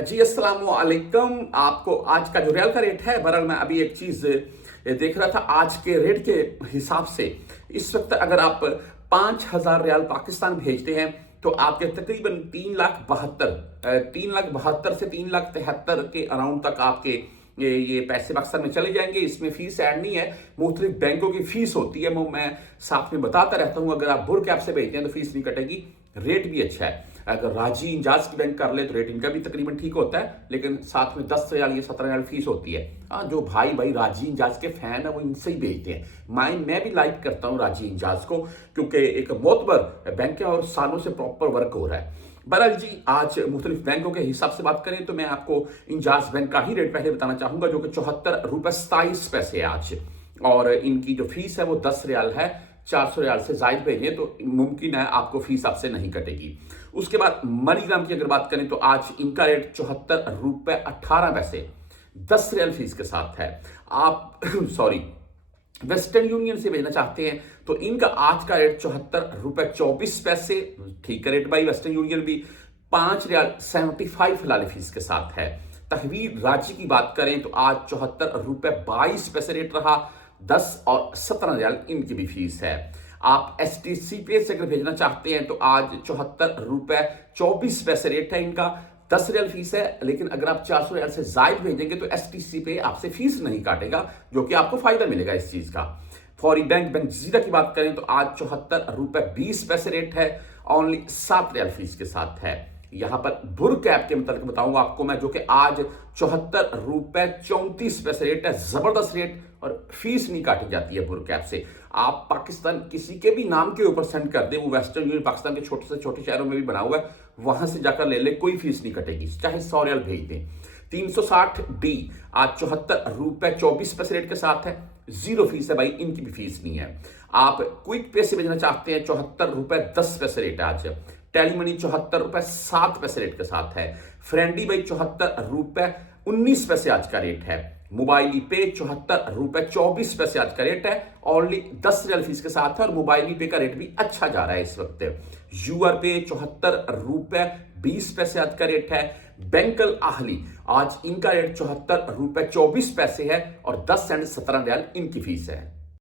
जी अस्सलाम वालेकुम। आपको आज का जो रियाल का रेट है, बहरहाल मैं अभी एक चीज देख रहा था आज के रेट के हिसाब से। इस वक्त अगर आप 5,000 रियाल पाकिस्तान भेजते हैं तो आपके तकरीबन 3,72,000 से 3,73,000 के अराउंड तक आपके ये पैसे पाकिस्तान में चले जाएंगे। इसमें फीस ऐड नहीं है, मुख्तलिफ बैंकों की फीस होती है, मैं साथ में बताता रहता हूं। अगर आप बुर्क ऐप से भेजते हैं तो फीस नहीं कटेगी, रेट भी अच्छा है। अगर राजी इंजाज की बैंक कर ले तो रेट इनका भी तकरीबन ठीक होता है, लेकिन साथ में 10 रियाल या 17 रियाल फीस होती है। हाँ, जो भाई राजी इंजाज के फैन है वो इनसे ही भेजते हैं। मैं भी लाइक करता हूँ राजी इंजाज को, क्योंकि एक मोतबर बैंक है और सालों से प्रॉपर वर्क हो रहा है। बहरहाल जी, आज मुख्तलिफ बैंकों के हिसाब से बात करें तो मैं आपको इंजाज बैंक का ही रेट पहले बताना चाहूंगा, जो कि 74 रुपए 27 पैसे है आज। और इनकी जो फीस है वो 10 रियाल है। 400 रियाल से जायद भेजें तो मुमकिन है आपको फीस आपसे नहीं कटेगी। उसके बाद मनीग्राम की अगर बात करें तो आज इनका रेट 74 रुपए 18 पैसे 10 रियाल फीस के साथ है। आप सॉरी, वेस्टर्न यूनियन से भेजना चाहते हैं तो इनका आज का रेट 74 रुपए 24 पैसे, ठीक है रेट भाई। वेस्टर्न यूनियन भी 5 रियाल 75 हिलाली फीस के साथ है। तहवीर रांची की बात करें तो आज 74 रुपए 22 पैसे रेट रहा। 10 और 17 रियाल इनकी भी फीस है। आप STCPay से अगर भेजना चाहते हैं तो आज 74 रुपए 24 पैसे रेट है इनका। 10 रियाल फीस है, लेकिन अगर आप 400 रियाल से जायद भेजेंगे तो STCPay आपसे फीस नहीं काटेगा, जो कि आपको फायदा मिलेगा इस चीज का। फौरी बैंक जीरा की बात करें तो आज 74 रुपए 20 पैसे रेट है, ओनली 7 रियाल फीस के साथ है। यहां पर बुर्क ऐप के मतलब बताऊंगा आपको मैं, जो कि आज 74 रुपए 34 पैसे रेट है। जबरदस्त रेट और फीस नहीं काटी जाती है बुर्क ऐप से। आप पाकिस्तान किसी के भी नाम के ऊपर सेंड कर दें, वो वेस्टर्न यूनियन पाकिस्तान के छोटे से छोटे शहरों में भी बना हुआ है, वहां से जाकर ले ले, कोई फीस नहीं कटेगी, चाहे 100 रियाल भेज दें। 360D आज 74 रुपए 24 पैसे रेट के साथ है। जीरो फीस है भाई, इनकी भी फीस नहीं है। आप क्विक पे से भेजना चाहते हैं 74 रुपए 10 पैसे रेट है आज। टेलीमनी 74 रुपए 7 पैसे रेट के साथ है। फ्रेंडी भाई 74 रुपए 19 पैसे आज का रेट है। मोबाइली पे 74 रुपए 24 पैसे आज का रेट है, ओनली 10 रियाल फीस के साथ है। और मोबाइली पे का रेट भी अच्छा जा रहा है इस वक्त। यूआर पे 74 रुपए 20 पैसे आज का रेट है। बैंकल आहली आज इनका रेट 74 रुपए 24 पैसे है और 10 सेंट 17 रियाल इनकी फीस है।